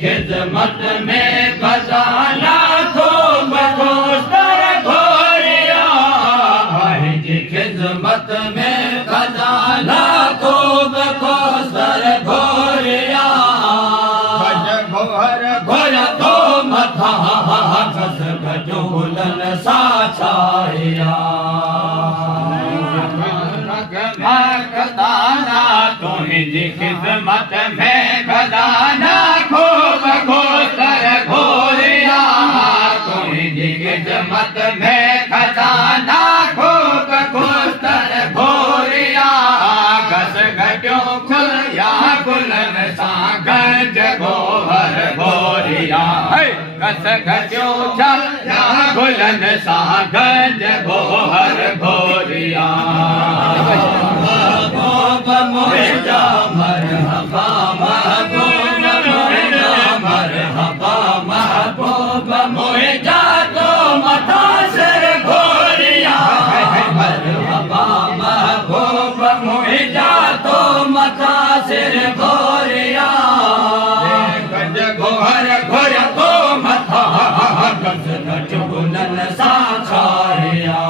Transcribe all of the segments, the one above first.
खिदमत में खजाना खूब खोस्तर घोरिया जी खिदमत में खजाना खूब खोस्तर घोरिया घोर घोर तो मथा कस गजोलन सा छाया खजाना तुझी खिदमत में खजाना खूब खोस्तर घोरिया तुझी खिदमत में खजाना खूब खोस्तर घोरिया घस घटो खुलिया गुलन सा गंज गोहर घोरिया घस घटो छलिया गुलन सा गंज गोहर घोरिया मोहिजा मरहबा महबूब मोहिजा मरहबा महबूब मोहिजा तो मथा सिर घोरिया मरहबा महबूब मोहिजा तो मथा सिर घोरिया गंज गोहर घोर तो मथा गज गजुलन सा छाया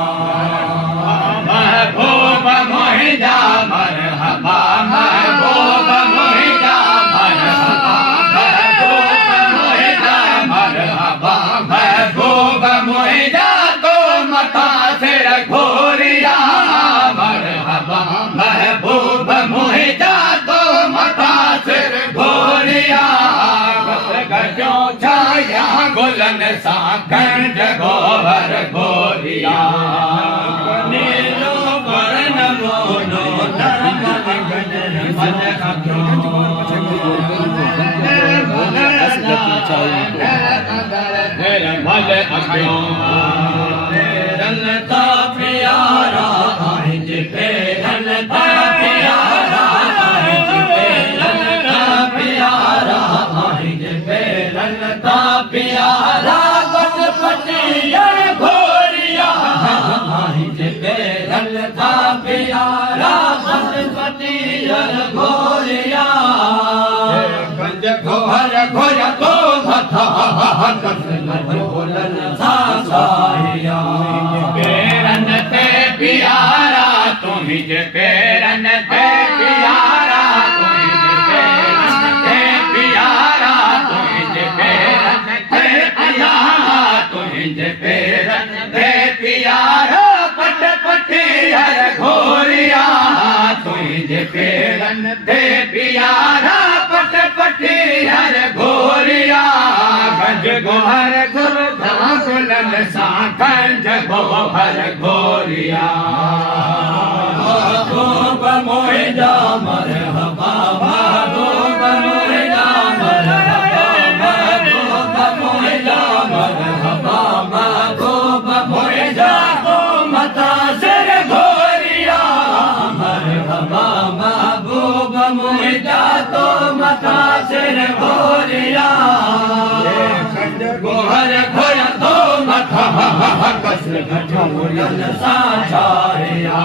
महबूब मोहिजा मरहबा महबूब मोहिजा मरहबा महबूब मोहिजा मरहबा महबूब मोहिजा तो मथा सिर घोरिया मरहबा महबूब मोहिजा तो मथा सिर घोरिया गजो छाया गुलन सा गंज गोहर घोरिया नीलो वर्ण मोनो धर्म मन रंगता प्यारा आज रंगता प्यारा आज रंगता प्यारा आज रंगता प्यारा गणपति घोरिया आज रंगता प्यारा गणपति घोरिया गंज घोहर घोर तो मथा बोलन सा छाया पेरन ते प्यारा तुम्हें पेरन ते प्यारा तुम्हें पेरन ते प्यारा तुम्हें पेरन ते प्यारा तुम्हें पेरन ते प्यारा पट पटी हर घोरिया तुझे पेरन ते प्यारा पट पटी हर घोरिया गंज गोहर गुर गुलन सा गंज गोहर घोरिया महबूब मोहिजा मरहबा महबूब मोहिजा मरहबा महबूब मोहिजा मरहबा महबूब मोहिजा तो मथा सिर घोरिया मरहबा महबूब मोहिजा तो मथा सिर घोरिया गोहर घोर तो मथा कस गजोलन सा छाया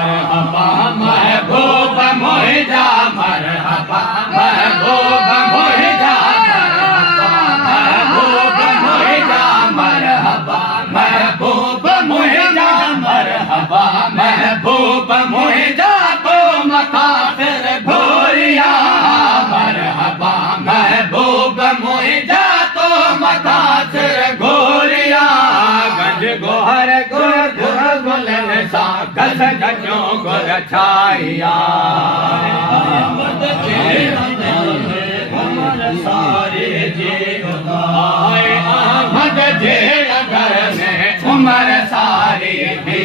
महबूब मोहिजा मरहबा महबूब मोहिजा महबूब मोहिजा मरहबा महबूब मोहिजा मरहबा महबूब मोहिजा तो मथा सिर घोरिया मरहबा महबूब मोहिजा तो मथा सिर घोरिया गंज गोहर गुर गुर गुलन सा कस गजो गुर छाया सारे जे अहमद जे नगर में उमर सारे भी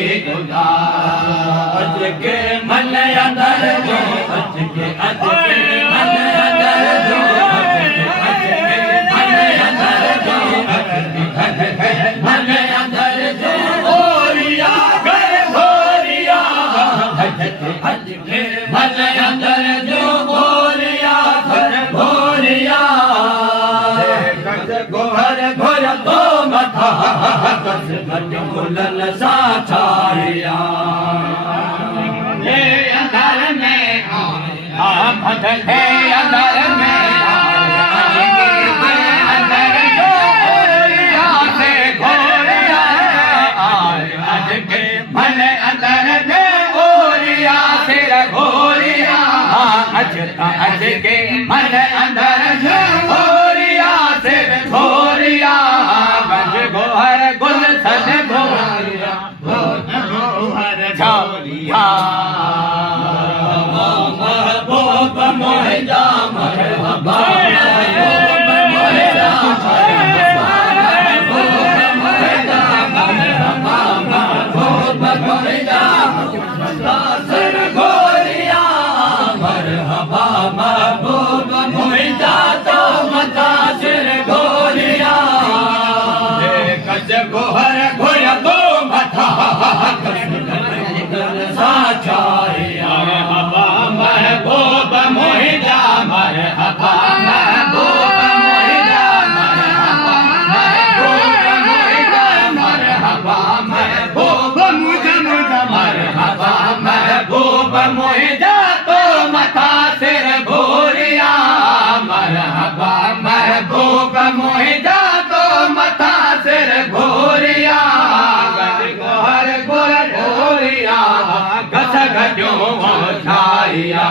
अज के मन अंदर जो अज के मन अंदर जो मन अंदर जो ओरिया घर गज गुलन सा छाया ये अंदर में आमद है अंदर में अंदर गोरिया से गोरिया आज के मन अंदर से गोरिया से गोरिया आज के मन अंदर से गोरिया से गोरिया गज गोहर गुल सन गोरिया गोहर छालिया महबूब मोहिजा मरहबा महबूब मोहिजा तो मतासिर गोरिया गज गोहर घोया तो मथा साचाया मरहबा महबूब मोहिजा मरहबा महबूब मोहिजा मरहबा महबूब मोहिजा मरहबा महबूब मुझे मरहबा महबूब मोहिजा तो मथा सिर गोरिया मरहबा महबूब मोहिजा तो मथा सिर गोरिया गज गोहर गोरिया गस गजो छाया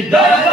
दर